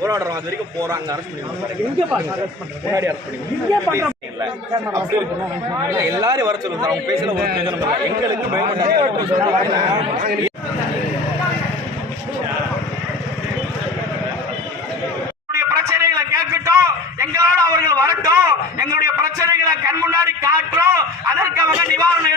போராடுறோம் அது வரைக்கும் போறாங்க. அரசு எல்லாரும் வர சொல்லுங்க. அவங்க பேசல ஒரு எங்களுக்கு பிரச்சனைகளை கேட்கட்டும், எங்களோட அவர்கள் வரட்டும், எங்களுடைய பிரச்சனைகளை கண் முன்னாடி காட்டுறோம். அதற்கு அவங்க நிவாரணம்